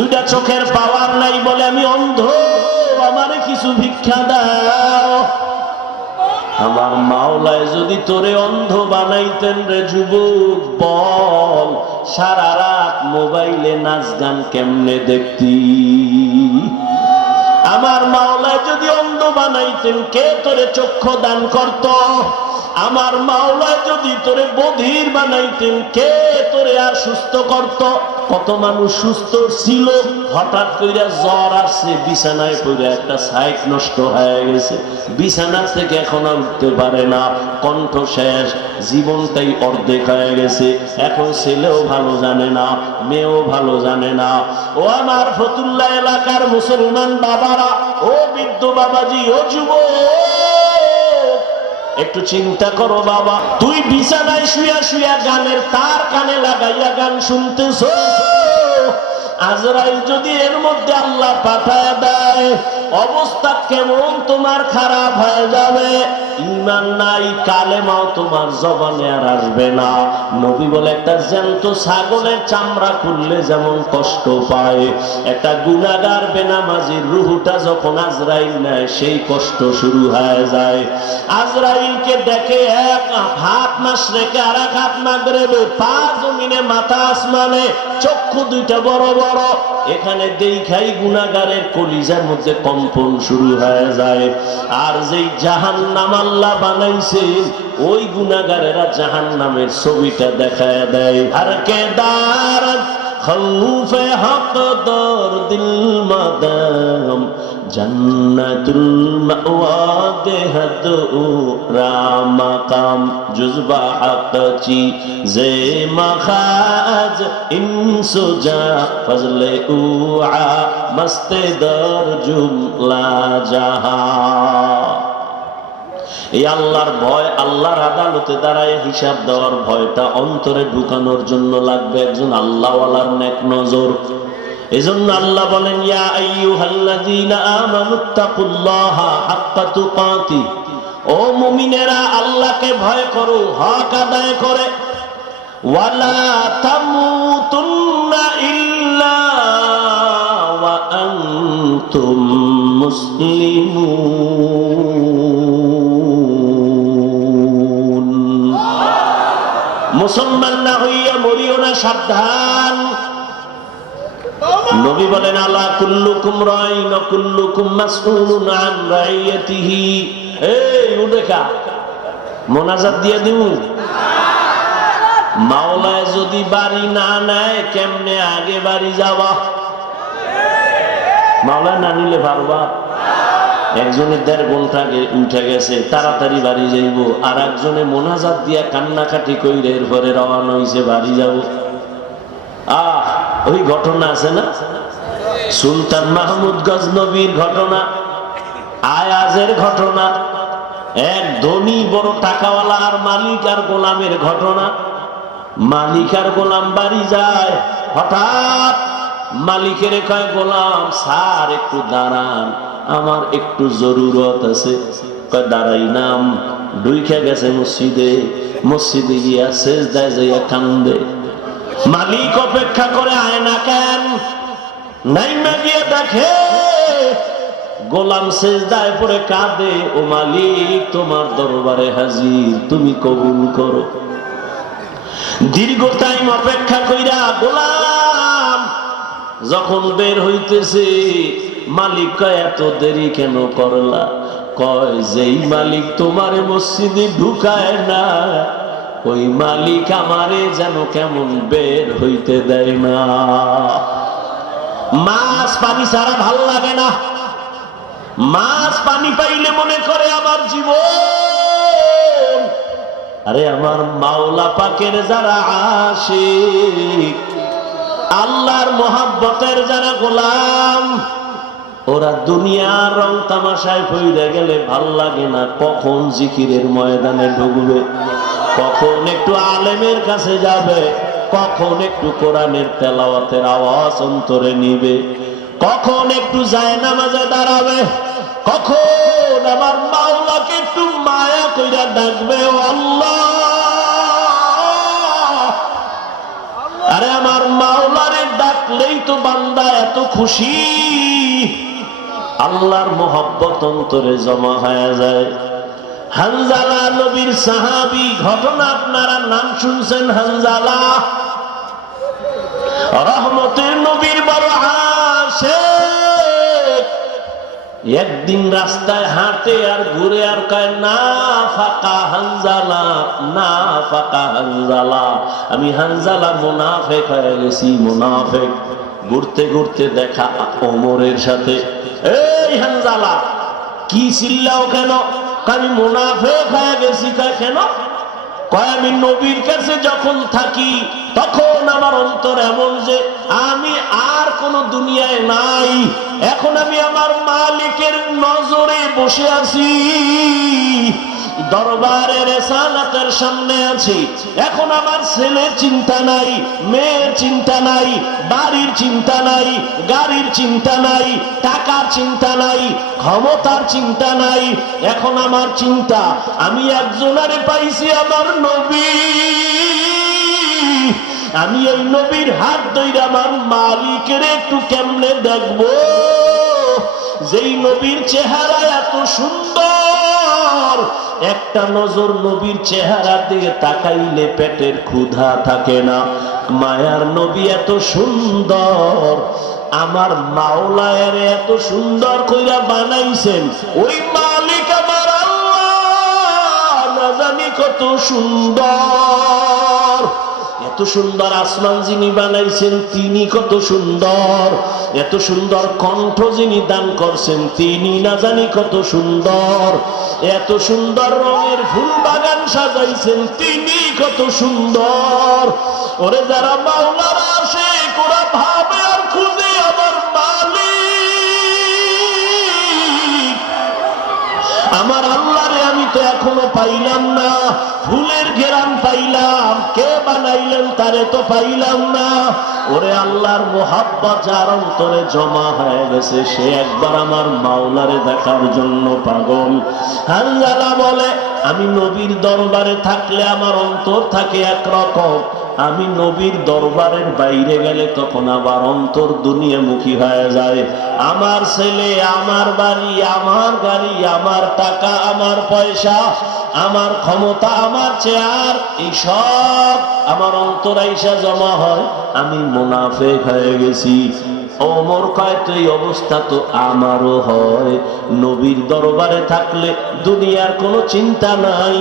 দুইটা চোখের পাওয়ার নাই বলে আমি অন্ধ, আমারে কিছু ভিক্ষা দাও। আমার মাওলায় যদি তোরে অন্ধ বানাইতেন রে যুবক, বল সারা রাত মোবাইলে নাচ গান কেমনে দেখতি? আমার মাওলায় যদি অন্ধ বানাইতেন, কে তোরে চক্ষু দান করত? আমার মাওলায় যদি তোরে বধির বানাইতেন, কে তোরে আর সুস্থ করত? কত মানুষ সুস্থ ছিল, হঠাৎ কইরা জ্বর আসছে, বিছানায় পড়ে একটা সাইট নষ্ট হয়ে গেছে, বিছানা থেকে এখন আর উঠতে পারে না, কণ্ঠ শেষ, জীবনটাই অর্ধেক হয়ে গেছে। এখন ছেলেও ভালো জানে না, মেয়েও ভালো জানে না। ও আমার ফতুল্লাহ এলাকার মুসলমান বাবারা, ও বৃদ্ধ বাবাজি, ও যুবক, একটু চিন্তা করো বাবা। তুই বিছানায় শুয়া শুয়া গানের তার কানে লাগাইয়া গান শুনতেছ, আজরাইল যদি এর মধ্যে আল্লাহ পাঠায় দেয়, অবস্থা কেমন তোমার খারাপ হয়ে যাবে। ঈমান নাই, কালেমাও তোমার জবানে আর আসবে না। নবী বলে একটা জ্যান্ত ছাগলের চামড়া খুললে যেমন কষ্ট পায়, একটা গুনাহগার বেনামাজির রূহটা যখন আজরাইল নেয়, সেই কষ্ট শুরু হয়ে যায়। আজরাইলকে দেখে এক হাত মাশরিকে আর এক হাত মাগরিবে, পা জমিনে মাথা আসমানে, চক্ষু দুইটা বড় বড়। এখানে দেখাই গুনাহগারের কলিজার মধ্যে কম্পন শুরু হয়ে যায়। আর যেই জাহান্নাম আল্লাহ বানাইছে, ওই গুনাহগারেরা জাহান্নামের ছবিটা দেখায় দেয়। আর কে দার খৌফে হক দর দিল মাদাম, জান্নাতুল মাওয়া দেহদ রামাকাম, জুজবা হকচি জে মখাজ ইনসুজা ফজলে উআ মস্তে দর জুমলা জাহা। এই আল্লাহর ভয়, আল্লাহর আদালতে দাঁড়ায় হিসাব দেওয়ার ভয়টা অন্তরে ঢুকানোর জন্য লাগবে একজন আল্লাহওয়ালার নেক নজর। এজন্য আল্লাহ বলেন, ইয়া আইয়ুহাল্লাযীনা আমানুত্তাকুল্লাহা হাক্কা তুকাতি, ও মুমিনেরা আল্লাহকে ভয় করো হক আদায় করে। ওয়ালা তামুতুন্না ইল্লা ওয়া আনতুম মুসলিমুন। মুসলমান না হইয়া মরিও না, সাবধান। নবী বলেন, আলা কুল্লুকুম রাইন ওয়া কুল্লুকুম মাসউলুন আন রাইয়াতিহি। এই উদেকা মোনাজাত দিয়ে দিমু। মাওলায় যদি বাড়ি না নেয়, কেমনে আগে বাড়ি যাবা? মাওলায় না নিলে পারবা? একজনের 1.5 ঘন্টা আগে উঠে গেছে, তাড়াতাড়ি বাড়ি যাইব, আর একজনে মোনাজাত দিয়া কান্নাকাটি কইরে এরপরে রওনা হইছে বাড়ি যাব। ওই ঘটনা আছে না, সুলতান মাহমুদ গজনবীর ঘটনা, আয়াজের ঘটনা, এক ধনী বড় টাকাওয়ালা আর মালিক আর গোলামের ঘটনা। মালিক আর গোলাম বাড়ি যায়, হঠাৎ মালিকের কয়, গোলাম স্যার একটু দাঁড়ান, আমার একটু জরুরত আছে। কয় দাঁড়াই নাম। ঢুইকা গেছে মসজিদে, মসজিদে গিয়া সেজদায় যাইয়া কান্দে। মালিক অপেক্ষা করে, আয় না কেন? নাইমা গিয়ে দেখে গোলাম সেজদায় পড়ে কাঁদে, ও মালিক তোমার দরবারে হাজির, তুমি কবুল করো। দীর্ঘ টাইম অপেক্ষা কইরা গোলাম যখন বের হইতেছে, মালিক কয় এত দেরি কেন করলা? কয় যেই মালিক তোমারে মসজিদে ঢুকায় না, ওই মালিক আমারে যেন কেমন বের হইতে দেয় না। মাছ পানি ছাড়া ভাল লাগে না, মাছ পানি পাইলে মনে করে আমার জীবন। আরে আমার মাওলা পাকের যারা আশিক, আল্লাহর মোহাব্বতের যারা গোলাম, ওরা দুনিয়ার রং তামাশায় পইড়ে গেলে ভাল লাগে না। কখন জিকিরের ময়দানে ঢুকবে, কখন একটু আলেমের কাছে যাবে, কখন একটু কোরআনের তেলাওয়াতের আওয়াজ অন্তরে নিবে, কখন একটু জায়নামাজে দাঁড়াবে, কখন আমার মাওলাকে একটু মায়া কইরা ডাকবে, ও আল্লাহ। আরে আমার মাওলারে ডাক ডাকলেই তো বান্দা এত খুশি, আল্লাহর মোহাব্বত অন্তরে জমা হয়ে যায়। হানজালা নবীর সাহাবী, ঘটনা আপনারা নাম শুনছেন। হানজালা রহমতের নবীর বড় আশিক। একদিন রাস্তায় হাঁটে আর ঘুরে আর কয়, না ফাকা হানজালা, না ফাকা হানজালা, আমি হানজালা মুনাফিক হয়ে গেছি, মুনাফিক। ঘুরতে ঘুরতে দেখা ওমরের সাথে। এই হানজালা, কি চিল্লাও কেন? আমি মুনাফিক হয়ে গেছি। কয় কেন? কয় আমি নবীর কাছে যখন থাকি তখন আমার অন্তর এমন যে আমি আর কোন দুনিয়ায় নাই, এখন আমি আমার মালিকের নজরে বসে আছি, দরবারে রিসালাতের সামনে আছি। এখন আমার ছেলের চিন্তা নাই, মেয়ের চিন্তা নাই, বাড়ির চিন্তা নাই, গাড়ির চিন্তা নাই, টাকার চিন্তা নাই, ক্ষমতার চিন্তা নাই। এখন আমার চিন্তা, আমি একজনারে পাইছি, আমার নবী। আমি এই নবীর হাত ধরে আমার মালিকের একটু কেমনে দেখবো, যেই নবীর চেহারা এত সুন্দর, একটা নজর নবীর চেহারা দিকে তাকাইলে পেটের ক্ষুধা থাকে না। মায়ার নবী এত সুন্দর, আমার মাওলায়ের এত সুন্দর কইরা বানাইছেন, ওই মালিক আমার আল্লাহ না জানি কত সুন্দর। এত সুন্দর আসমান যিনি বানাইছেন তিনি কত সুন্দর, এত সুন্দর কণ্ঠ যিনি দান করছেন তিনি না জানি কত সুন্দর, এত সুন্দর রঙের ফুল বাগান সাজাইছেন তিনি কত সুন্দর। ওরে যারা মাওলার আশিক ওরা ভাবে আর খুঁজে আমার মালিক, আমার আল্লাহরে আমি তো এখনো পাইলাম না। ফুলের ঘেরান পাইলাম, কে বানাইলেন তারে তো পাইলাম না। ওরে আল্লাহর মোহাব্বত যার অন্তরে জমা হয়ে গেছে, সে একবার আমার মাওলারে দেখার জন্য পাগল। হানজালা বলে, আমি নবীর দরবারে থাকলে আমার অন্তর থাকে একরকম, আমি নবীর দরবারের বাইরে গেলে তখন আবার অন্তর দুনিয়ামুখী হয়ে যায়। আমার ছেলে, আমার বাড়ি, আমার গাড়ি, আমার টাকা, আমার পয়সা, আমার ক্ষমতা, আমার চেয়ার, এই সব আমার অন্তর আইসা জমা হয়, আমি মুনাফিক হয়ে গেছি। ওমর কয়, তো এই অবস্থা তো আমারও হয়। নবীর দরবারে থাকলে দুনিয়ার কোনো চিন্তা নাই,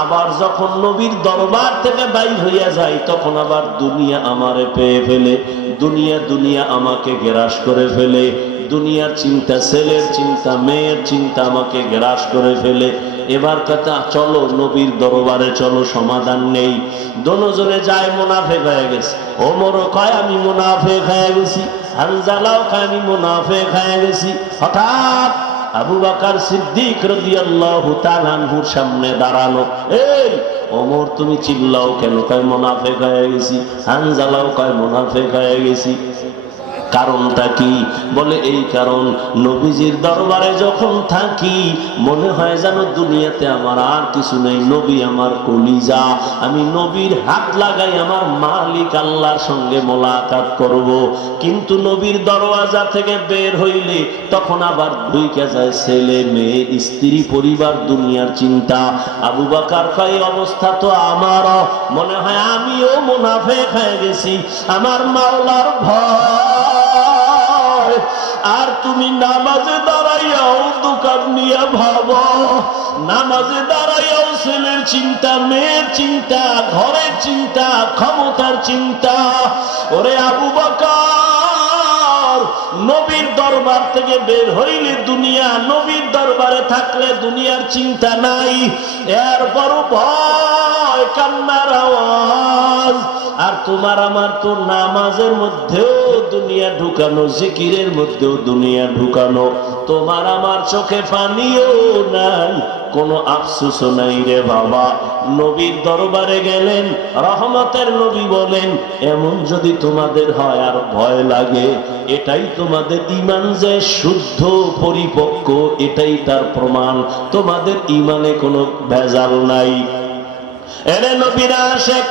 আবার যখন নবীর দরবার থেকে বাইর হইয়া যায় তখন আবার দুনিয়া আমারে পেয়ে ফেলে, দুনিয়া দুনিয়া আমাকে গ্রাস করে ফেলে, দুনিয়ার চিন্তা, ছেলের চিন্তা, মেয়ের চিন্তা আমাকে গ্রাস করে ফেলে। এবার কথা, চলো নবীর দরবারে চলো, সমাধান নেই। দোনোজনে যায়, মুনাফিক হয়ে গেছে। ওমরও কয় আমি মুনাফিক হয়ে গেছি, হানজালাও কয় আমি মুনাফিক হয়ে গেছি। হঠাৎ আবু বকর সিদ্দিক রাদিয়াল্লাহু তাআলা আনহুর সামনে দাঁড়ানো। এই ওমর, তুমি চিল্লাও কেন? কয় মুনাফিক হয়ে গেছি। হানজালাও কয় মুনাফিক হয়ে গেছি। কারণটা কি? বলে এই কারণ, নবীজির দরবারে যখন থাকি মনে হয় যেন দুনিয়াতে আমার আর কিছু নেই, নবী আমার কলিজা। আমি নবীর হাত লাগাই আমার মালিক আল্লাহর সঙ্গে মোলাকাত করব। কিন্তু নবীর দরওয়াজা থেকে বের হইলে তখন আবার ঢুকে যায় ছেলে, মেয়ে, স্ত্রী, পরিবার, দুনিয়ার চিন্তা। আবু বকর কয়, অবস্থা তো আমারও, মনে হয় আমিও মুনাফিক হয়ে গেছি। আমার মাওলার ভয়। আর তুমি নামাজে দাঁড়াইয়াও দোকান নিয়ে ভাবো, নামাজে দাঁড়াইয়াও ছেলের চিন্তা, মেয়ের চিন্তা, ঘরের চিন্তা, ক্ষমতার চিন্তা। ওরে আবু বকর, নবীর দরবার থেকে বের হইলে দুনিয়া, নবীর দরবারে থাকলে দুনিয়ার চিন্তা নাই, এরপরও ভয়, কান্নার আওয়াজ। আর তোমার আমার তো নামাজের মধ্যেও দুনিয়া ঢুকানো, জিকিরের মধ্যেও দুনিয়া ঢুকানো। তোমার আমার চোখে পানিও নাই, কোনো আফসোসও নাই রে বাবা। নবীর দরবারে গেলেন, রহমতের নবী বলেন, এমন যদি তোমাদের হয় আর ভয় লাগে, এটাই তোমাদের ঈমান যে শুদ্ধ পরিপক্ক, এটাই তার প্রমাণ, তোমাদের ঈমানে কোনো ভেজাল নাই। এরে নবীর আশিক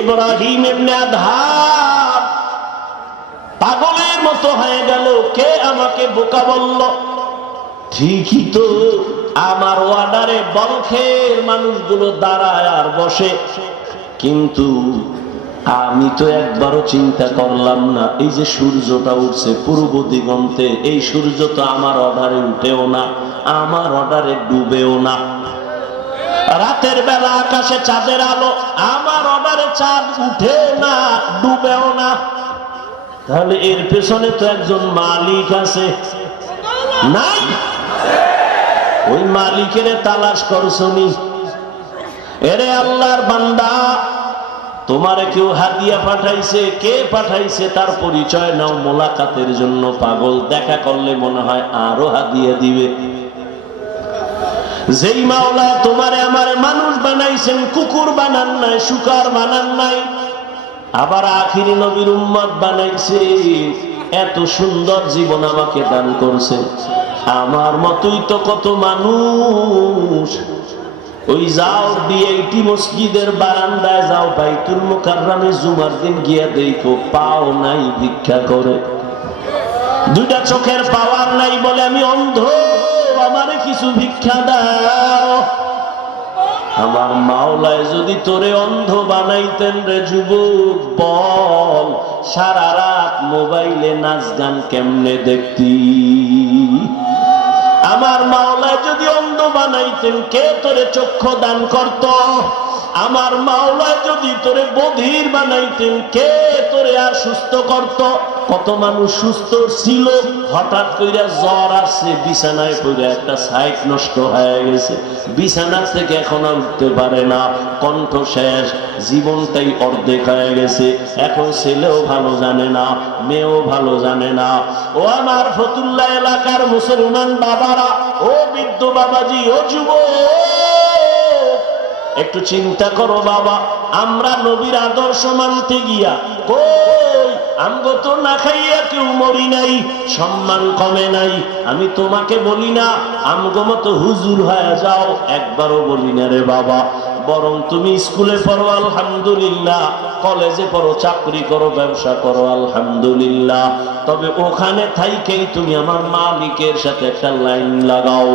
ইব্রাহিম ইবনে আদহাম পাগলের মতো হয়ে গেল। কে আমাকে বোকা বলল? ঠিকই তো, আমার ওয়ার্ডারে বলখের মানুষগুলো দাঁড়ায় আর বসে, কিন্তু আমি তো একবারও চিন্তা করলাম না এই যে সূর্যটা উঠছে পূর্ব দিগন্তে, এই সূর্য তো আমার অর্ডারে উঠেও না, আমার অর্ডারে ডুবেও না। রাতের বেলা আকাশে চাঁদের আলো, আমার অর্ডারে চাঁদ উঠেও না, ডুবেও না। তাহলে এর পেছনে তো একজন মালিক আছে, নাই? ওই মালিকের তালাশ করছনি? এরে আল্লাহর বান্দা, তোমারে কেউ হাদিয়া পাঠাইছে, কে পাঠাইছে তার পরিচয় নাও। মোলাকাতের জন্য পাগল, দেখা করলে মনে হয় আরো হাদিয়া দিবে। যেই মাওলা তোমারে আমারে মানুষ বানাইছেন, কুকুর বানান নাই, শুকর বানান নাই, আবার আখিরি নবীর উম্মত বানাইছে, এত সুন্দর জীবন আমাকে দান করছে। আমার মতোই তো কত মানুষ, ওই যাও ডিআইটি মসজিদের বারান্দায় যাও, বাইতুল মুকাররমে জুমার দিন গিয়া দেখো, পাও নাই ভিক্ষা করে। দুইটা চোখের পাওয়ার নাই বলে আমি অন্ধ, আমারে কিছু ভিক্ষা দাও। আমার মাওলায় যদি তোরে অন্ধ বানাইতেন রে যুবক, বল সারা রাত মোবাইলে নাচ গান কেমনে দেখতি? আমার মাওলায় যদি অন্ধ বানাইতেন, কে তোরে চক্ষু দান করত? আমার মাওলায় যদি তোরে বধির বানাইতেন, কে তোরে আর সুস্থ করত? কত মানুষ সুস্থ ছিল, হঠাৎ কইরা জ্বর আসছে, বিছানায় পড়ে একটা সাইট নষ্ট হয়ে গেছে, বিছানা থেকে এখন আর উঠতে পারে না, কণ্ঠ শেষ, জীবনটাই অর্ধেক হয়ে গেছে। এখন ছেলেও ভালো জানে না, মেয়েও ভালো জানে না। ও আমার ফতুল্লাহ এলাকার মুসলমান বাবারা, ও বৃদ্ধ বাবাজি, ও যুবক, একটু চিন্তা করো বাবা, আমরা নবীর আদর্শ মানতে গিয়া কই আমগো তো না খাইয়া কেউ মরি নাই, সম্মান কমে নাই। আমি তোমাকে বলি না আমগো মতো হুজুর হয়ে যাও, একবারও বলি না রে বাবা। বরং তুমি স্কুলে পড়ো আলহামদুলিল্লাহ, কলেজে পড়ো, চাকরি করো, ব্যবসা করো আলহামদুলিল্লাহ, তবে ওখানে থাইকেই তুমি আমার মালিকের সাথে একটা লাইন লাগাও,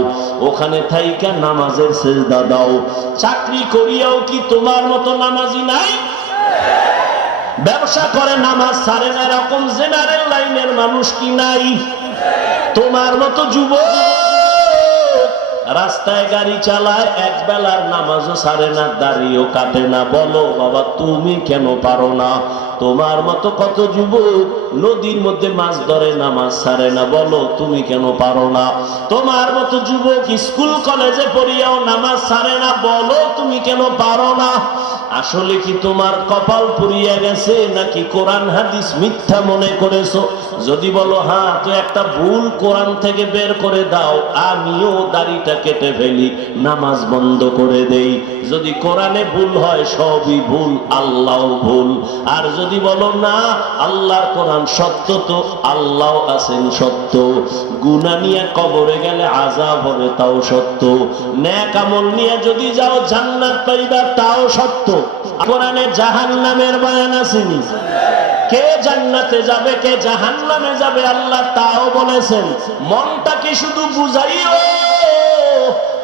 ওখানে থাইকা নামাজের সেজদা দাও। চাকরি করিয়াও কি তোমার মতো নামাজি নাই? ব্যবসা করে নামাজ ছাড়ে না এরকম জেনারেল লাইনের মানুষ কি নাই? তোমার মতো যুবক রাস্তায় গাড়ি চালায়, এক বেলার নামাজও ছাড়ে না, দাড়িও কাটে না। বলো বাবা তুমি কেন পারো না? তোমার মতো কত যুবক নদীর মধ্যে মাছ ধরে, নামাজ ছাড়ে না, বলো তুমি কেন পারো না? তোমার মতো যুবক স্কুল কলেজে পড়িয়াও নামাজ ছাড়ে না, বলো তুমি কেন পারো না? আসলে কি তোমার কপাল পুড়িয়া গেছে, নাকি কোরআন হাদিস মিথ্যা মনে করেছো? যদি বলো হ্যাঁ, তো একটা ভুল কোরআন থেকে বের করে দাও, আমিও দাড়িটা কেটে ফেলি, নামাজ বন্ধ করে দেই। যদি কোরআনে ভুল হয় সবই ভুল, আল্লাহ ভুল। আর যদি বলো না আল্লাহর কোরআন সত্য, তো আল্লাহ আছেন সত্য, গুনাহ নিয়ে কবরে গেলে আযাব হবে তাও সত্য, নেক আমল নিয়ে যদি যাও জান্নাত পাইবা তাও সত্য। কোরআনে জাহান্নামের বয়ান আসেনি? কে জান্নাতে যাবে কে জাহান্নামে যাবে আল্লাহ তাও বলেছেন। মনটাকে শুধু বুঝাইও।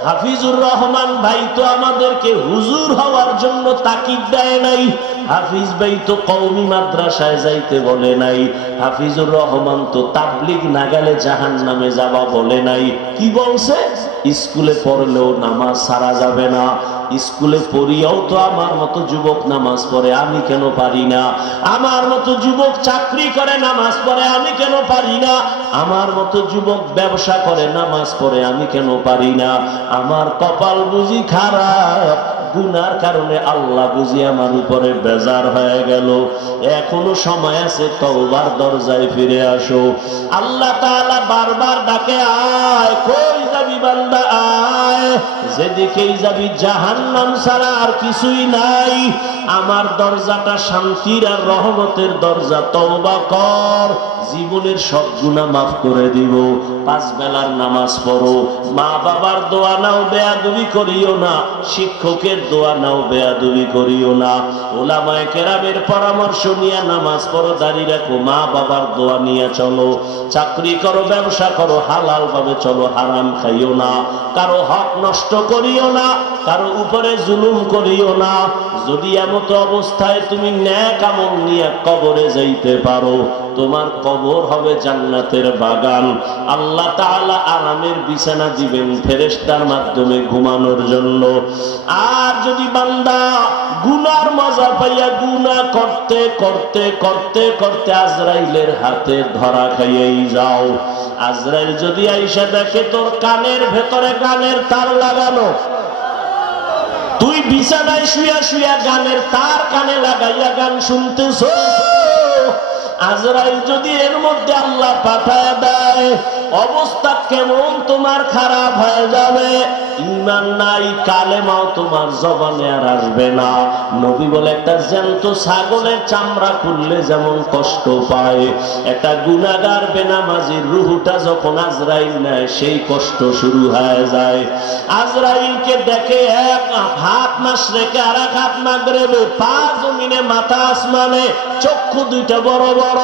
হাফিজুর রহমান ভাই তো আমাদেরকে হুজুর হওয়ার জন্য তাকিদ দেয় নাই, হাফিজ ভাই তো কওমি মাদ্রাসায় যাইতে বলে নাই, হাফিজুর রহমান তো তাবলিগ না গেলে জাহান্নামে যাবা বলে নাই। কি বলছে? স্কুলে পড়লেও নামাজ ছাড়া যাবে না। স্কুলে পড়িয়াও তো আমার মতো যুবক নামাজ পড়ে, আমি কেন পারি না? আমার মতো যুবক চাকরি করে নামাজ পড়ে, আমি কেন পারি না? আমার মতো যুবক ব্যবসা করে নামাজ পড়ে, আমি কেন পারি না? আমার কপাল বুঝি খারাপ, গুনার কারণে আল্লাহ বুঝি আমার উপরে বেজার হয়ে গেল। এখনো সময় আছে, তওবার দরজায় ফিরে আসো। আল্লাহ তাআলা বারবার ডাকে, আয়, কই যাবি বান্দা আয়, যেদিকেই যাবি জাহান্নাম ছাড়া আর কিছুই নাই। আমার দরজাটা শান্তির আর রহমতের দরজা, তওবা কর, জীবনের সব গুনাহ মাফ করে দিব। 5 বেলার নামাজ পড়ো, মা বাবার দোয়া নাও, বেয়াদবি করিও না, শিক্ষকের দোয়া নাও, বেয়াদবি করিও না, ওলামায়ে কেরামের পরামর্শ নিয়ে নামাজ পড়ো, দাঁড়িয়ে রাখো, মা বাবার দোয়া নিয়ে চলো, চাকরি করো, ব্যবসা করো, হালাল ভাবে চলো, হারাম খাইও না, কারো হক নষ্ট করিও না, কারো উপরে জুলুম করিও না। যদি এমত অবস্থায় তুমি নেক আমল নিয়ে কবরে যাইতে পারো, তোমার কবর হবে জান্নাতের বাগান। আল্লাহ তাআলা আরামের বিছানা দিবেন ফেরেশতার মাধ্যমে ঘুমানোর জন্য। আর যদি বান্দা গুনার মজা পাইয়া গুনাহ করতে করতে করতে করতে আজরাইলের হাতে ধরা খাইয়াই যাও, আজরাইল যদি আইসা দেখে তোর কানের ভেতরে গানের তার লাগানো, তুই বিছানায় শুয়া শুয়া গানের তার কানে লাগাইয়া গান শুনতেছ, আজরাইল যদি এর মধ্যে আল্লাহ পাঠায় দেয়, অবস্থা কেমন তোমার খারাপ হয়ে যাবে। ঈমান নাই, কালেমাও তোমার জবানে আর আসবে না। নবী বলে একটা জ্যান্ত ছাগলের চামড়া খুললে যেমন কষ্ট পায়, একটা গুনাহগার বেনামাজির রূহটা যখন আজরাইল নেয় সেই কষ্ট শুরু হয়ে যায়। আজরাইলকে দেখে এক হাত মাশরিকে আর এক হাত মাগরিবে, পা জমিনে মাথা আসমানে, চক্ষু দুইটা বড় বড়,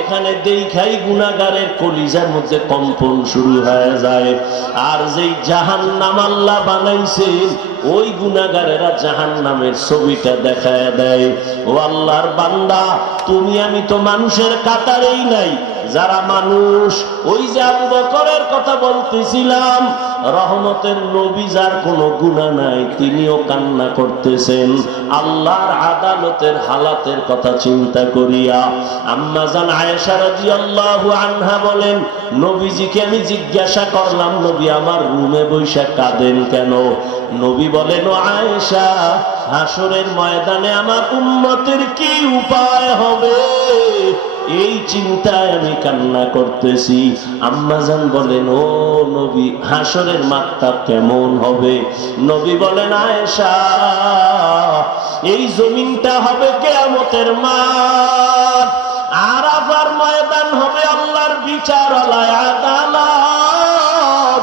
এখানে দেখাই গুনাহগারের কলিজার মধ্যে কম্পন শুরু হয়ে যায়। আর যেই জাহান্নাম আল্লাহ বানাইছেন, ওই গুনাহগারেরা জাহান্নামের ছবিটা দেখায় দেয়। ও আল্লাহর বান্দা, তুমি আমি তো মানুষের কাতারেই নাই। যারা মানুষ, ওই যে আবু বকরের কথা বলতেছিলাম, রহমতের নবী, যার কোনো গুনাহ নাই, তিনিও কান্না করতেছেন আল্লাহর আদালতের হালাতের কথা চিন্তা করিয়া। আম্মা জান আয়েশা রাদিয়াল্লাহু আনহা বলেন, নবীজিকে আমি জিজ্ঞাসা করলাম, নবী আমার রুমে বৈশা কাঁদেন কেন? নবী বলেন, ও আয়েশা, হাসরের ময়দানে আমার উম্মতের কি উপায় হবে, এই চিন্তায় আমি কান্না করতেছি। আম্মাজান বলেন, ও নবী, হাসরের মাঠটা কেমন হবে? নবী বলেন, আয়েশা, এই জমিনটা হবে কিয়ামতের মাঠ, আরাফার ময়দান হবে আল্লাহর বিচারালয়, আদালত।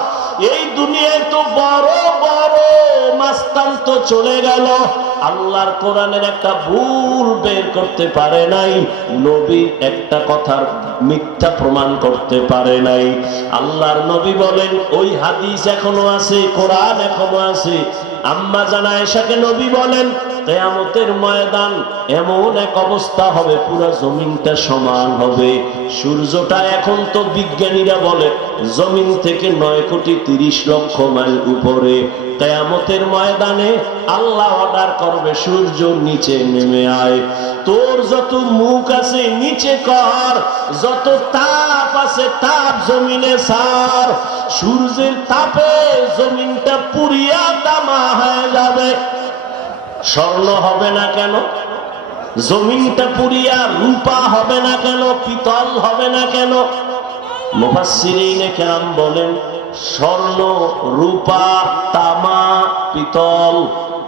এই দুনিয়ায় তো বড় বড় মাস্তান তো চলে গেল, আল্লাহর কোরআনের একটা ভুল বের করতে পারে নাই, নবী একটা কথার মিথ্যা প্রমাণ করতে পারে নাই। আল্লাহর নবী বলেন, ওই হাদিস এখনো আছে, কোরআন এখনো আছে। আম্মা জান আয়েশাকে নবী বলেন, কিয়ামতের ময়দান এমন এক অবস্থা হবে, পুরো জমিনটা সমান হবে। সূর্যটা এখন তো বিজ্ঞানীরা বলে জমিন থেকে 9,30,00,000 মাইল উপরে। কিয়ামতের ময়দানে আল্লাহ অর্ডার করবে, সূর্য নিচে নেমে আয়, তোর যত মুখ আছে নিচে কর, যত তাপ আছে তাপ জমিনে ছাড়। সূর্যের তাপে জমিনটা পুড়িয়া তামা হয়ে যাবে। স্বর্ণ হবে না কেন? জমিনটা পুড়িয়া রূপা হবে না কেন? পিতল হবে না কেন? মুফাসসিরিনে কেরাম বলেন, স্বর্ণ, রূপা, তামা, পিতল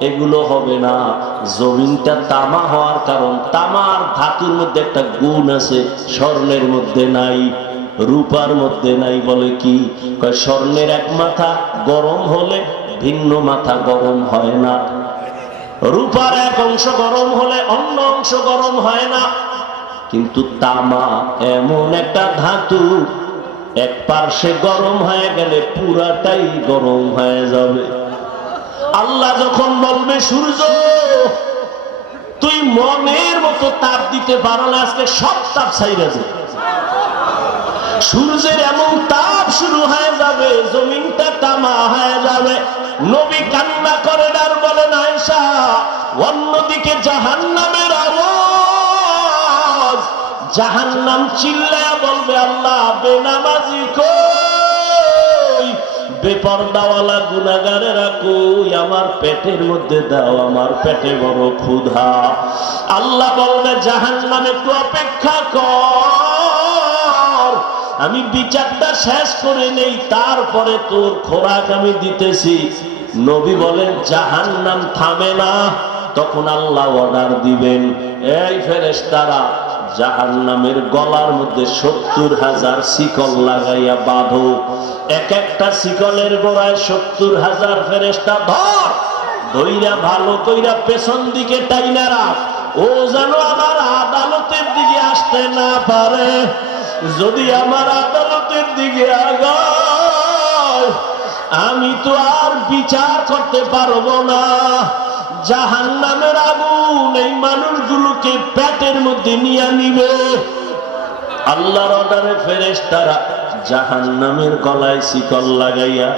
এগুলো হবে না। জমিনটা তামা হওয়ার কারণ, তামার ধাতুর মধ্যে একটা গুণ আছে, স্বর্ণের মধ্যে নাই, রূপার মধ্যে নাই। বলে কি? স্বর্ণের এক মাথা গরম হলে ভিন্ন মাথা গরম হয় না, রূপার এক অংশ গরম হলে অন্য অংশ গরম হয় না। কিন্তু তামা এমন একটা ধাতু, এক পার্শ্বে গরম হয়ে গেলে পুরাটাই গরম হয়ে যাবে। আল্লাহ যখন বলবে, সূর্য তুই মনের মতো তাপ দিতে পারো না, আজকে সব তাপ ছাইরা যাবে, সূর্যের এমন তাপ শুরু হয়ে যাবে, জমিনটা তামা হয়ে যাবে। নবী কান্না করেন আর বলেন, আয়েশা, অন্যদিকে জাহান্নামের আওয়াজ, জাহান্নাম চিল্লায়া বলবে, আল্লাহ বেনামাজি কই, বেপরদাওয়ালা গুনাহগারেরা কই, আমার পেটের মধ্যে দাও, আমার পেটে বড় ক্ষুধা। আল্লাহ বলবে, জাহান্নাম একটু অপেক্ষা কর, আমি বিচারটা শেষ করে নেই, তারপরে তোর খোরাক আমি দিতেছি। নবী বলেন, জাহান্নাম থামে না, তখন আল্লাহ অর্ডার দিবেন, এই ফেরেশতারা জাহান্নামের গলার মধ্যে 70,000 শিকল লাগাইয়া বাঁধো। এক একটা শিকলের গোড়ায় 70,000 ফেরেশতা ধইরা ভালো কইরা পেছন দিকে টাইনা রাখ, ও যেন আমার আদালতের দিকে আসতে না পারে। যদি আমার আদালতের দিকে আগায় আমি তো আর বিচার করতে পারবো না। জাহান্নামের আগুন এই মানুষগুলোকে পেটের মধ্যে নিয়ে নিবে। আল্লাহর অর্ডারে ফেরেশতারা জাহান্নামের গলায় শিকল লাগাইয়া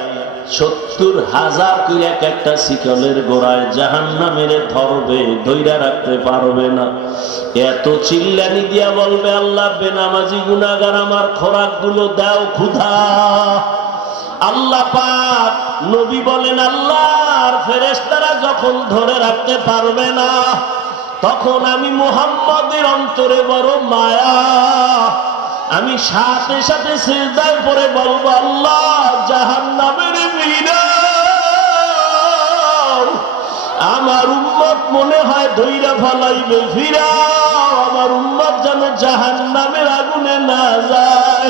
70,000 করে এক একটা শিকলের গোড়ায় জাহান্নামের ধরবে, ধইরা রাখতে পারবে না। এত চিল্লানি দিয়া বলবে, আল্লাহ বেনামাজি গুনাহগার আমার খোরাক গুলো দাও ক্ষুধা। আল্লাহ পাক নবী বলেন, আল্লাহর ফেরেশতারা যখন ধরে রাখতে পারবে না তখন আমি মুহাম্মদের অন্তরে বড় মায়া, আমি সাথে সাথে সিজদায় পড়ে বলবো, আল্লাহ জাহান্নামের ফিরাও, আমার উম্মত মনে হয় ধইরা ফলাইবে, ফিরাও আমার উম্মত যেন জাহান্নামের আগুনে না যায়।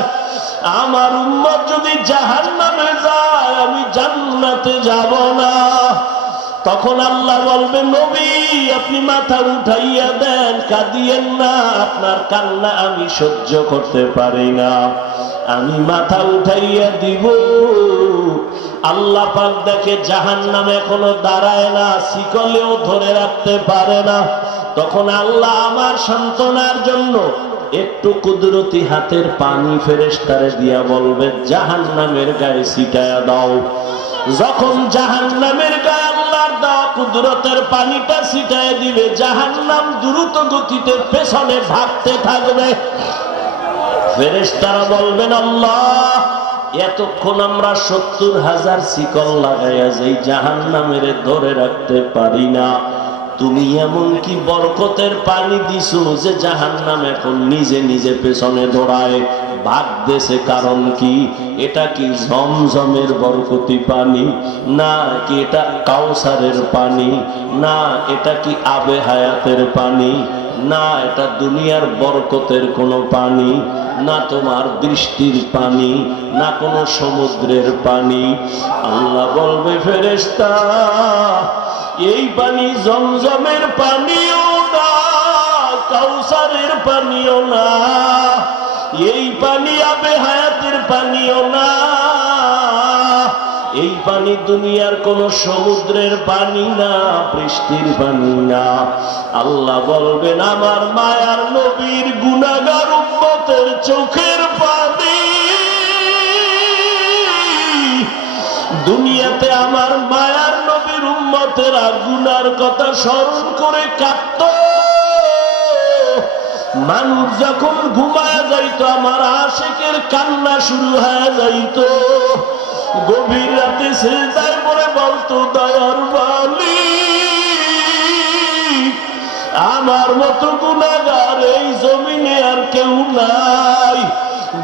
আমার উম্মত যদি জাহান্নামে যায় আমি জান্নাতে যাব না। তখন আল্লাহ বলবে, নবী আপনি মাথা উঠাইয়া দেন, কাঁদিয়েন না, আপনার কান্না আমি সহ্য করতে পারি না। আমি মাথা উঠাইয়া দিব। আল্লাহ পাক দেখে জাহান্নামে এখনো দাঁড়ায় না, শিকলেও ধরে রাখতে পারে না। তখন আল্লাহ আমার সান্ত্বনার জন্য একটু কুদরতি হাতের পানি ফেরেশতারে দিয়া বলবে, জাহান্নামের গায়ে ছিটায়া দাও। যখন জাহান্নামের গায়ে আল্লাহর দেওয়া কুদরতের পানিটা ছিটায় দিবে, জাহান্নাম দ্রুত গতিতে পেছনে ভাগতে থাকবে। ফেরেশতারা বলবেন, আল্লাহ এতক্ষণ আমরা 70,000 শিকল লাগাইয়া যেই জাহান্নামের ধরে রাখতে পারি না, তুমি এমন কি বরকতের পানি দিছো যে জাহান্নাম এখন নিজে নিজে পেছনে দৌড়ায় ভাগতেছে? কারণ কি? এটা কি জমজমের বরকতি পানি? না কি এটা কাউসারের পানি? না এটা কি আবে হায়াতের পানি? না এটা দুনিয়ার বরকতের কোনো পানি? না তোমার বৃষ্টির পানি? না কোনো সমুদ্রের পানি? আল্লাহ বলবে, ফেরেশতা এই পানি জমজমের পানিও না, কাউসারের পানিও না, এই পানি আবে হায়াতের পানিও না, এই পানি দুনিয়ার কোন সমুদ্রের পানি না, বৃষ্টির পানি না। আল্লাহ বলবেন, আমার মায়ার নবীর গুনাহগার উম্মতের চোখের পানি দুনিয়াতে আমার মায়ার নবীর উম্মতেরা গুনার কথা স্মরণ করে কাঁদত। মানুষ যখন ঘুমায় যাইতো আমার আশিকের কান্না শুরু হয়ে যাইতো। গভীর রাতে সিজদায় পড়ে বলতো, দয়ার মালিক আমার মতো গুনাহগার এই জমিনে আর কেউ নাই।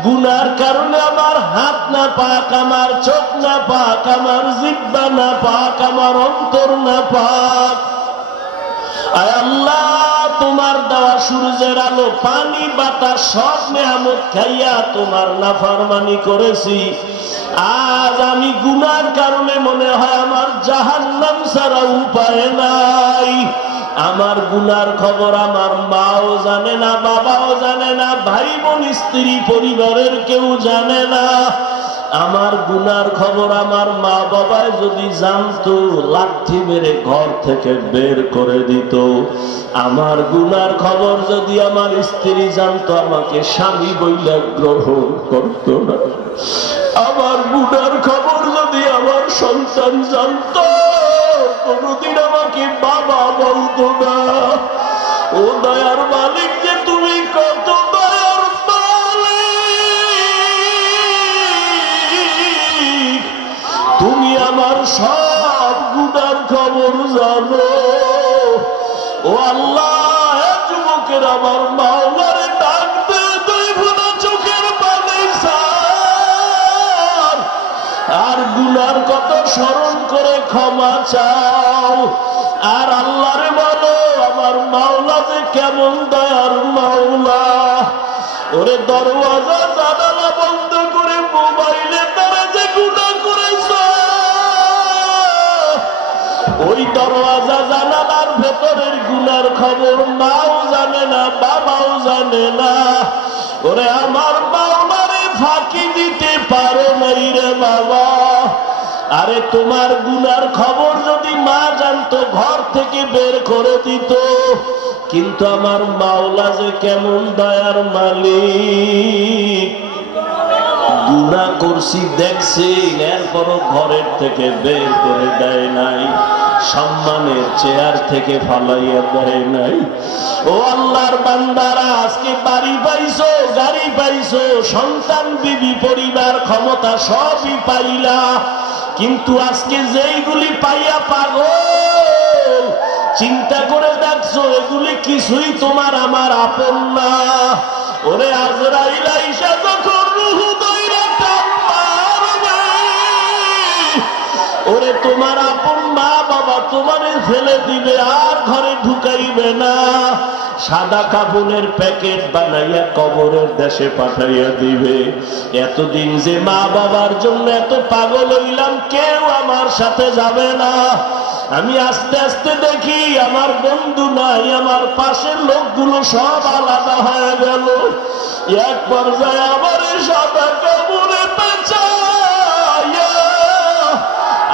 গুনার কারণে আমার হাত না পাক, আমার চোখ না পাক, আমার জিহ্বা না পাক, আমার অন্তর না পাক। আয় আল্লাহ, তোমার দেওয়া সূর্যের আলো, পানি, বাতাস সব নেয়ামত খাইয়া তোমার নাফরমানি করেছি। আজ আমি গুনার কারণে মনে হয় আমার জাহান্নাম ছাড়া উপায় নাই। আমার গুনার খবর আমার মাও জানে না, বাবাও জানে না, ভাই বোন স্ত্রী পরিবারের কেউ জানে না। আমার গুনার খবর আমার মা বাবায় যদি জানতো লাঠি মেরে ঘর থেকে বের করে দিত। আমার গুনার খবর যদি আমার স্ত্রী জানতো আমাকে স্বামী বইলা গ্রহণ করতো না। আমার গুনার খবর যদি আমার সন্তান জানতো কোনদিন আমাকে বাবা বলতো না। ও দয়ার মালিক যে তুমি কত দয়ার মালিক, তুমি আমার সব গুনার খবর জানো। ও আল্লাহ, যুবকের আমার মাওলারে ডাক দে, দুই ফোঁটা চোখের পানি ছাড়, আর গুনার কত স্মরণ করে ক্ষমা চাও। আর আল্লাহরে বলো, আমার মাওলা যে কেমন দয়ার মাওলা। ওরে দরওয়াজা জানালা বন্ধ করে মোবাইলে তারা যে গুনাহ করেছে, ওই দরওয়াজা জানালার ভেতরের গুনার খবর মাও জানে না, বাবাও জানে না। ওরে আমার মাওলারে ফাঁকি দিতে পারো নাই রে বাবা। আরে তোমার গুনার খবর যদি মা জানতো ঘর থেকে বের করে দিত। কিন্তু আমার মাওলা যে কেমন দয়ার মালিক, গুনাহ করছি দেখছি, এরপরও ঘরের থেকে বের করে দেয় নাই, সম্মানের চেয়ার থেকে ফালাইয়া দেয় নাই। ও আল্লাহর বান্দারা, আজকে বাড়ি পাইছো, গাড়ি পাইছো, সন্তান, বিবি, পরিবার, ক্ষমতা সবই পাইলা, কিন্তু আজকে যেইগুলি পাইয়া পাগল, চিন্তা করে দেখছো এগুলি কিছুই তোমার আমার আপন না। ওরে আজরাইল আইসা যখন রূহ দইরা টান মারবে, ওরে তোমার আপন মা বাবা তোমারে ফেলে দিবে, আর ঘরে ঢুকাইবে না। সাদা কাপড়ের প্যাকেট বানাইয়া কবরের দেশে পাঠাইয়া দিবে। এতদিন যে মা বাবার জন্য এত পাগল হইলাম, কেউ আমার সাথে যাবে না। আমি আস্তে আস্তে দেখি আমার বন্ধু নাই, আমার পাশের লোকগুলো সব আলাদা হয়ে গেল। এক পর্যায়ে আমার সাদা কাপড়ে পেঁচাইয়া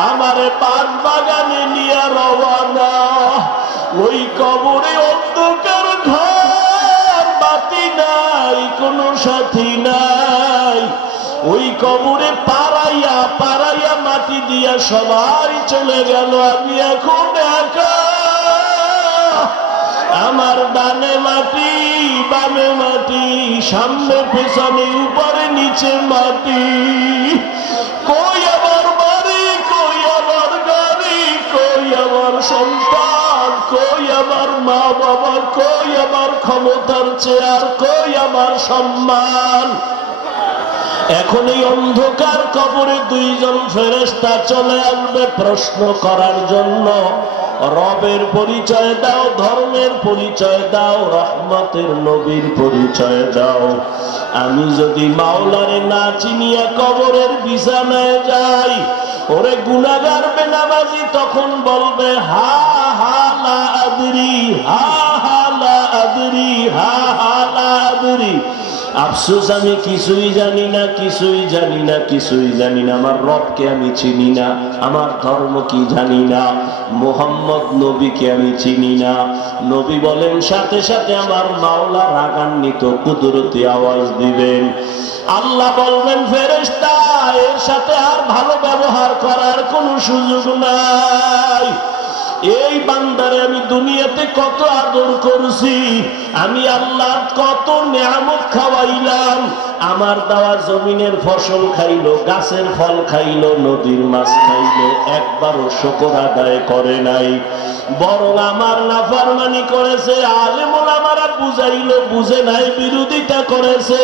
আমারে পান বাগানে নিয়ে রওয়ানা। ওই কবরে অন্ধকার ঘর, বাতি নাই, কোনো সাথী নাই। ওই কবরে পাড়াইয়া পাড়াইয়া মাটি দিয়া সবাই চলে গেল, আমি এখন একা। আমার ডানে মাটি, বামে মাটি, সামনে পেছনে, উপরে নিচে মাটি। কই আমার বাড়ি, কই আমার গাড়ি, কই আমার সন্তান, কই আমার মা বাবা, কই আমার ক্ষমতার চেয়ার, কই আমার সম্মান। এখন এই অন্ধকার কবরে দুইজন ফেরেশতা চলে আসবে প্রশ্ন করার জন্য। রবের পরিচয় দাও, ধর্মের পরিচয় দাও, রহমতের নবীর পরিচয় দাও। আমি যদি মাওলারে না চিনিয়া কবরের বিছানায় যাই, ওরে গুনাহগার বেনামাজি তখন বলবে হা হা লা আদরি, হা হা লা আদরি, হা হা লা আদরি। আফসোস, আমি কিছুই জানি না, কিছুই জানি না, কিছুই জানি না। আমার রবকে আমি চিনি না, আমার ধর্ম কি জানি না, মুহাম্মদ নবীকে আমি চিনি না। নবী বলেন সাথে সাথে আমার মাওলা রাগান্বিত কুদরতি আওয়াজ দিবেন। আল্লাহ বলবেন ফেরেশতা, এর সাথে আর ভালো ব্যবহার করার কোনো সুযোগ নাই। এই বান্দারে আমি দুনিয়াতে কত আদর করছি, আমি আল্লাহ কত নিয়ামত খাওয়াইলাম। আমার দেওয়া জমিনের ফসল খাইলো, গাছের ফল খাইলো, নদীর মাছ খাইলো, একবারও শুকর আদায় করে নাই, বরং আমার নাফরমানি করেছে। আলেম ওলামারা বুঝাইলো, বুঝে নাই, বিরোধিতা করেছে।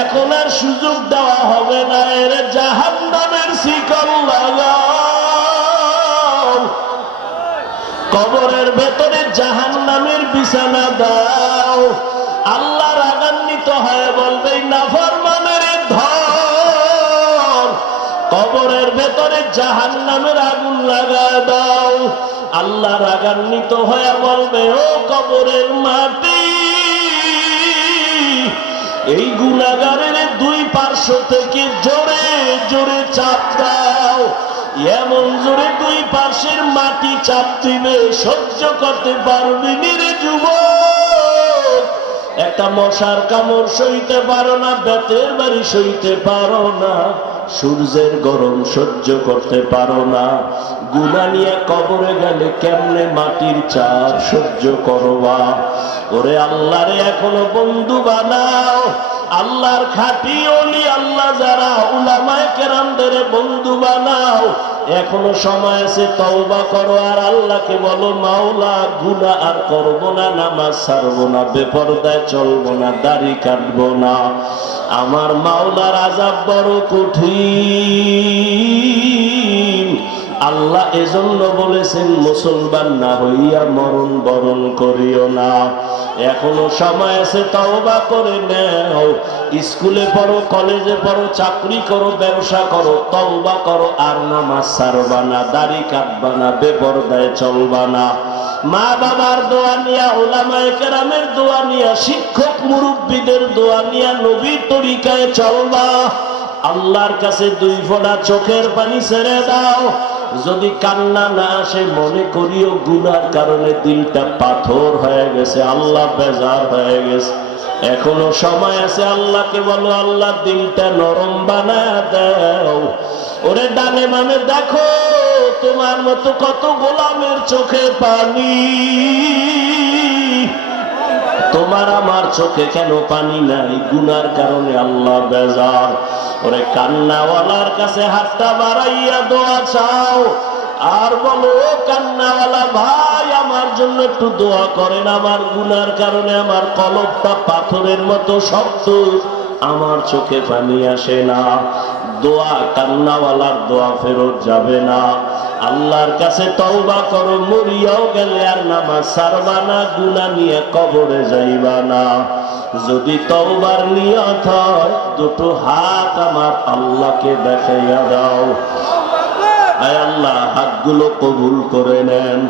এখন আর সুযোগ দেওয়া হবে না, এর জাহান্নামের শিকল লাগাও। কবরের ভেতরে জাহান্নামের বিছানা দাও। আল্লাহ রাগান্বিত হয়ে বলবে নাফরমানের ধর, কবরের ভেতরে জাহান্নামের আগুন লাগা দাও। আল্লাহ রাগান্বিত হয়ে বলবে ও কবরের মাটি, এই গুনাহগারের দুই পার্শ্ব থেকে জোরে জোরে চাপ দাও। এমন জোরে দুই পাশের মাটি চাপ দিবে, সহ্য করতে পারবি রে যুবক। একটা মশার কামড় সইতে পারো না, বেতের বাড়ি সইতে পারো না, সূর্যের গরম সহ্য করতে পারো না। গুনাহ নিয়ে কবরে গেলে কেমনে মাটির চাপ সহ্য করবা? ওরে আল্লাহরে এখনো বন্ধু বানাও। আল্লাহর খাঁটি ওলি আল্লাহ যারা, উলামায়ে কেরামদের বন্ধু বানাও। এখনো সময় আছে, তওবা করো আর আল্লাহকে বলো মাওলা গুনাহ আর করবো না, নামাজ ছাড়বো না, বেপরদায় চলবো না, দাড়ি কাটবো না। আমার মাওলার আযাব বড় কঠিন, আল্লাহ এজন্য বলেছেন মুসলমান না হইয়া মরণ বরণ করিও না। এখনো সময় আছে, তওবা করে নাও। স্কুলে পড়ো, কলেজে পড়ো, চাকরি করো, ব্যবসা করো, তওবা করো। আর নামাজ ছাড়বা না, দাড়ি কাটবা না, বেপরদায় চলবা না। মা বাবার দোয়া নিয়া, উলামায়ে কেরামের দোয়া নিয়া, শিক্ষক মুরব্বীদের দোয়া নিয়া নবীর তরিকায় চলবা। আল্লাহর কাছে 2 ফোঁটা চোখের পানি ছেড়ে দাও। যদি কান্না না আসে, মনে করিও গুনার কারণে দিলটা পাথর হয়ে গেছে, আল্লাহ বেজার হয়ে গেছে। এখনো সময় আছে, আল্লাহকে বলো, আল্লাহ দিলটা নরম বানায় দাও। ওরে ডানে বামে দেখো, তোমার মতো কত গোলামের চোখে পানি। তোমার আমার চোখে কেন পানি নাই? গুনার কারণে আল্লাহ বেজার। ওরে কান্নাওয়ালার কাছে হাতটা বাড়াইয়া দোয়া চাও, আর বলো, কান্নাওয়ালা ভাই, আমার জন্য একটু দোয়া করেন। আমার গুনার কারণে আমার কলবটা পাথরের মতো শক্ত, আমার চোখে পানি আসে না। দোয়া, কান্নাওয়ালার দোয়া ফেরত যাবে না। আল্লাহর কাছে তওবা করো, মরিয়াও গেলে আর নামাজ ছাড়বা না, গুনাহ নিয়ে কবরে যাইবা না। যদি তওবার নিয়ত হয়, 2টো হাত আমার আল্লাহকে দেখাইয়া দাও। আয় আল্লাহ, হাতগুলো কবুল করে নেন,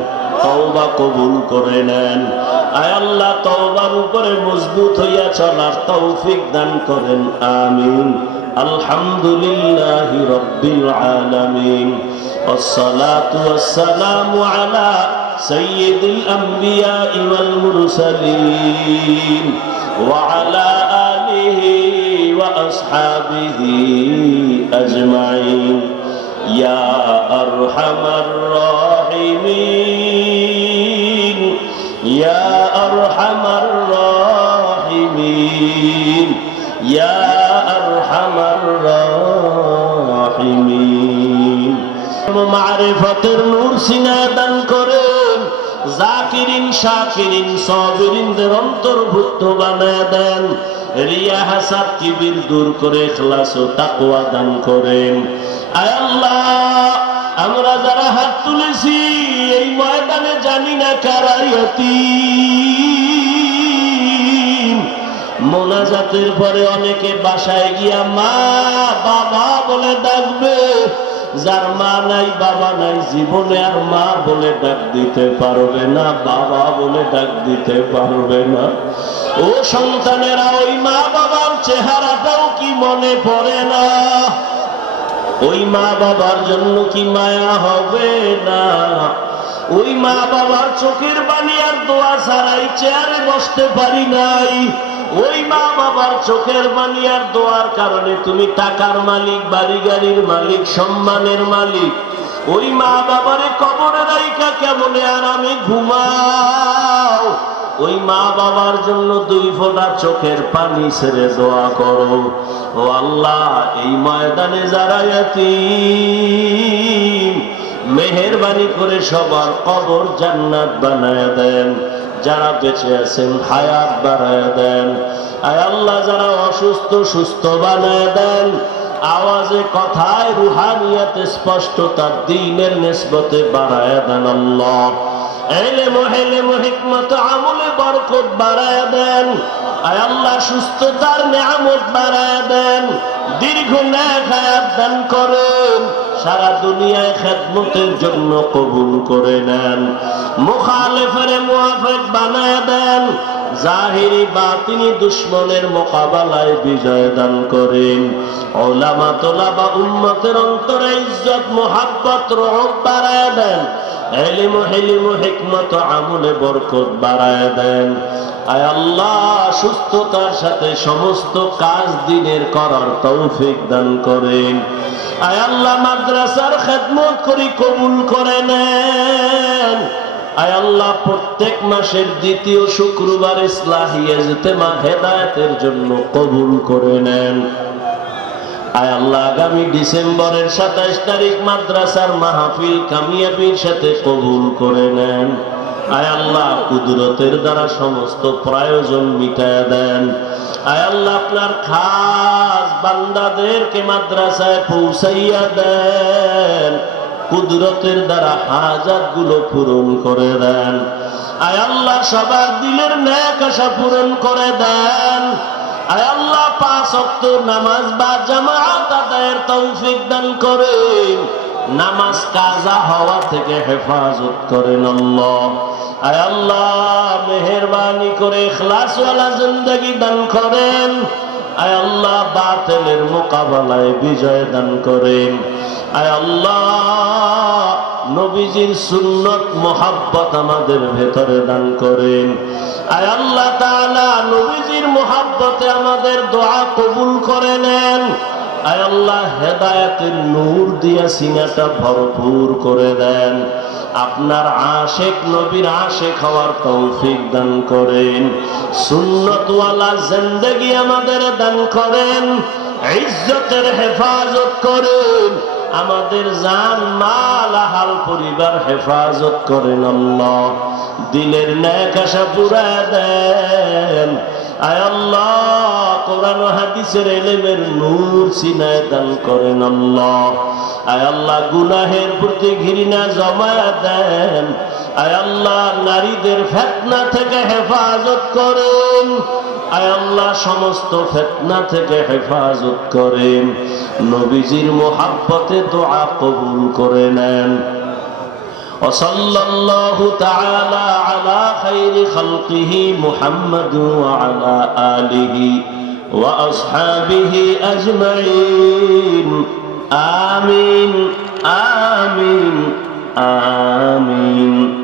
তওবা কবুল করে নেন। আয় আল্লাহ, তওবার উপরে মজবুত হইয়া চলার তৌফিক দান করেন, আমিন। আলহামদুলিল্লাহি রাব্বিল আলামিন। والصلاة والسلام على سيد الأنبياء والمرسلين وعلى آله وأصحابه أجمعين يا أرحم الراحمين يا أرحم الراحمين يا أرحم الراحمين মারিফতের নূর সিনায় দান করেন। জাকিরিন, শাকিরিন, সাবিরিনদের অন্তর্ভুক্ত বানায় দেন। রিয়া, হাসাদ, কিবির দূর করে ইখলাস ও তাকওয়া দান করেন। আয় আল্লাহ, আমরা যারা হাত তুলেছি এই ময়দানে জানি না কারা ইয়াতীম। মোনাজাতের পরে অনেকে বাসায় গিয়া মা বাবা বলে ডাকবে। যার মা নাই, বাবা নাই, জীবনে আর মা বলে ডাক দিতে পারবে না, বাবা বলে ডাক দিতে পারবে না। ও সন্তানেরা, ওই মা বাবার চেহারাটাও কি মনে পড়ে না? ওই মা বাবার জন্য কি মায়া হবে না? ওই মা বাবার চোখের পানি আর দোয়া ছাড়াই চেয়ারে বসতে পারি নাই। ওই মা বাবার চোখের পানি আর দোয়ার কারণে তুমি টাকার মালিক, বাড়ি গাড়ির মালিক, সম্মানের মালিক। ওই মা বাবারে কবরে রাইখা কেমনে আরামে ঘুমাও? ওই মা বাবার জন্য 2 ফোঁটা চোখের পানি ছেড়ে দোয়া করো, ও আল্লাহ, এই ময়দানে যারা ইয়াতীম, মেহেরবানি করে সবার কবর জান্নাত বানায় দেন। যারা বেঁচে আছেন হায়াত বাড়ায় দেন। আয় আল্লাহ, যারা অসুস্থ সুস্থ বানায় দেন। আওয়াজে, কথায়, রুহানিয়াতে স্পষ্টতা, দ্বীনের নিসবতে বাড়ায় দেন আল্লাহ। ইলম, হিকমত, আমলে বরকত বাড়ায় দেন। আয় আল্লাহ, সুস্থতার নিয়ামত বাড়ায় দেন। দীর্ঘ নেক হায়াত দান করেন। সারা দুনিয়ায় খেদমতের জন্য কবুল করে নেন। মুখালিফের মুওয়াফিক বানায় দেন। জাহিরি বাতিনি দুশ্মনের মোকাবেলায় বিজয় দান করেন। উলামা, তোলাবা, উম্মতের অন্তরে ইজ্জত, মুহাব্বত, রহমত বাড়ায় দেন। ইলম, হিকমত, আমলে বরকত বাড়ায় দেন। আয় আল্লাহ, সুস্থতার সাথে সমস্ত কাজ দিনের করার তৌফিক দান করেন। আয় আল্লাহ, মাদ্রাসার খেদমত করি কবুল করে নেন। আয় আল্লাহ, প্রত্যেক মাসের 2য় শুক্রবার ইসলাহি ইজতেমা হেদায়েতের জন্য কবুল করে নেন। আয় আল্লাহ, আগামী ডিসেম্বরের 27 তারিখ মাদ্রাসার মাহফিল কামিয়াবির সাথে কবুল করে নেন। আয় আল্লাহ, কুদরতের দ্বারা সমস্ত প্রয়োজন মিটায় দেন। আয় আল্লাহ, আপনার খাস বান্দাদেরকে মাদ্রাসায় পৌঁছাইয়া দেন। কুদরতের দ্বারা হাজাতগুলো পূরণ করে দেন। আয় আল্লাহ সবার দিলের নেক আশা পূরণ করে দেন। আয় আল্লাহ 5 ওয়াক্ত নামাজ বা জামাত আদায়ের তৌফিক দান করেন। নামাজ কাজা হওয়া থেকে হেফাজত করেন আল্লাহ। আয় আল্লাহ মেহেরবানি করে ইখলাসওয়ালা জিন্দেগি দান করেন। আয় আল্লাহ বাতিলের মোকাবেলায় বিজয় দান করেন। আয় আল্লাহ নবীজির সুন্নত মোহাব্বত আমাদের ভেতরে দান করেন। আয় আল্লাহ তাআলা নবীজির মোহাব্বতে আমাদের দোয়া কবুল করে নেন। আয় আল্লাহ হেদায়েতের নূর দিয়া সিনাটা ভরপুর করে দেন। আপনার আশিক নবীর আশিক হওয়ার তৌফিক দান করেন। সুন্নতওয়ালা জিন্দেগি আমাদের দান করেন। ইজ্জতের হেফাজত করেন। আমাদের জান মাল আহাল পরিবার হেফাজত করেন আল্লাহ। দিলের নেক আশা পুরা দেন। আয় আল্লাহ কোরআন ও হাদিসের ইলমের নূর সিনায় দান করেন আল্লাহ। আয় আল্লাহ গুনাহের প্রতি ঘৃণা জমায়া দেন। আয় আল্লাহ নারীদের ফিতনা থেকে হেফাজত করেন। আয় আল্লাহ সমস্ত ফিতনা থেকে হেফাজত করেন। নবীজির মোহাব্বতে দোয়া কবুল করে নেন। وصلى الله تعالى على خير خلقه محمد وعلى آله وأصحابه أجمعين آمين آمين آمين